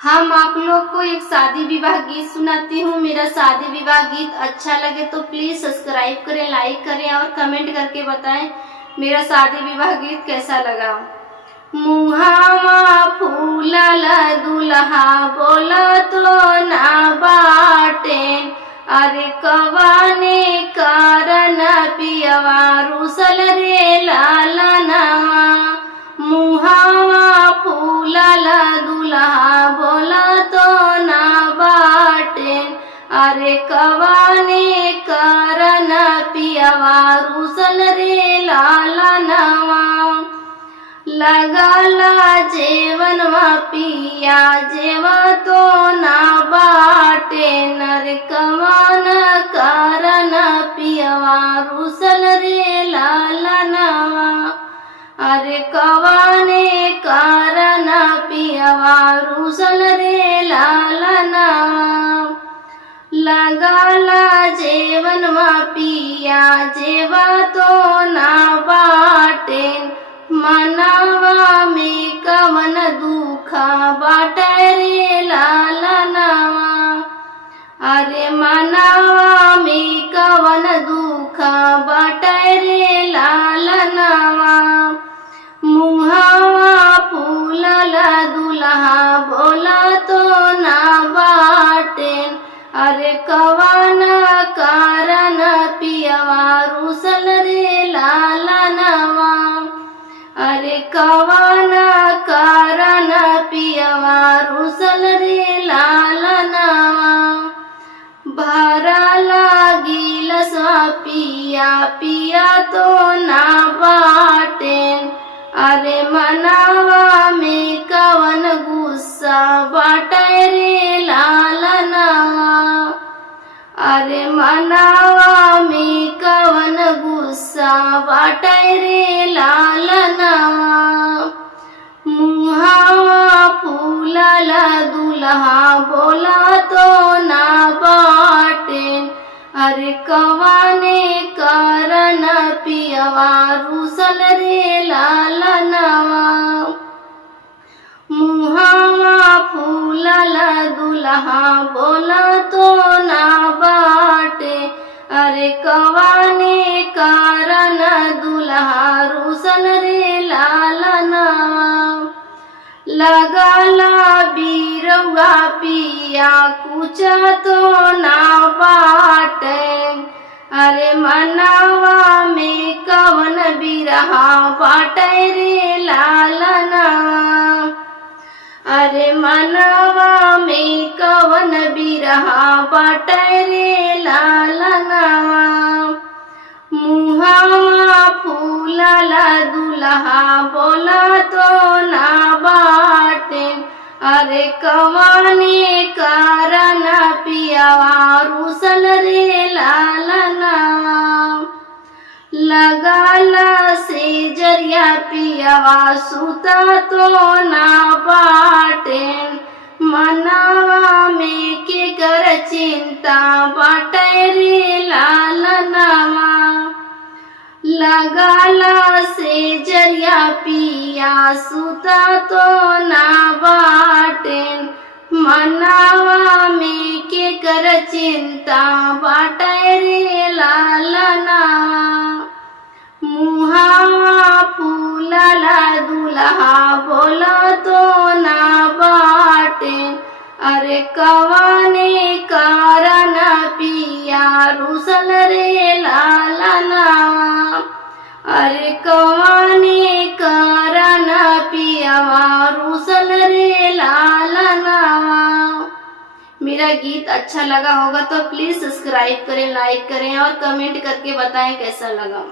हम आप लोग को एक शादी विवाह गीत सुनाती हूँ। मेरा शादी विवाह गीत अच्छा लगे तो प्लीज सब्सक्राइब करें, लाइक करें और कमेंट करके बताएं मेरा शादी विवाह गीत कैसा लगा। मुहावा फूलल दुल्हा बोला तो ना बाटे, अरे कवाने कारण पियवा रुसल रे लालनवा। मुहावा फूलल दुल्हा बोला तो ना बाटे, अरे कवाने कारण पियवा रुसल रे लालनवा। लगाला जेवनवा पिया जेवा तो ना बाटे, नरकवान कारण पियवा रुसल रे लालनवा। अरे कवाने कारण पियवा रुसल रे लालनवा। लगाला जेवनवा पिया जेवा तो ना बाटे, मनावा में कवन दुखा बाटे रे लालनवा। अरे मनावा में कवन दुखा बाटे रे लालनवा। मुहावा फूलल दुल्हा बोला तो ना बाटे, अरे कवन कारण पियवा रुसल रे लालनवा। अरे कवन कारण पियवा रुसल रे लालनवा। भरा लागिल पिया पिया तो ना बाटे, अरे मनावा में कवन गुस्सा बाटे रे लालनवा। अरे मनावा में कवन गुस्सा बाटे रे लालनवा। मुहावा फूलल दुल्हा बोला तो ना बाटे, अरे कवाने कारण पियवा रुसल रे लालनवा। मुहावा फूलल दुल्हा बोला तो ना बाटे, अरे कवाने कारण दुल्हा रुसल रे लालनवा। लगाला बीरवा पिया कुचा तो ना बाटे, अरे मनावा में कवन बिरहा बाटे रे लालनवा। अरे मनावा में कवन बिरहा बाटे रे लालनवा। मुहावा फूलल दुल्हा बोला तो ना बाटे, अरे कवाने कारण पियवा रुसल रे लालनवा। लगाला से जरिया पियवा सुता तो ना बाटे, मनावा में के कर चिंता बाटे रे लालनवा। लगाला से जरिया पिया सुता तो ना बाटे, मनावा में के कर चिंता बाटे रे लालनवा। मुहावा फूलल दुल्हा बोला तो ना बाटे, अरे कवाने कारण पिया रुसल रे लालनवा। अरे कवाने कारण पियवा रुसल रे लालनवा। मेरा गीत अच्छा लगा होगा तो प्लीज सब्सक्राइब करें, लाइक करें और कमेंट करके बताएं कैसा लगा।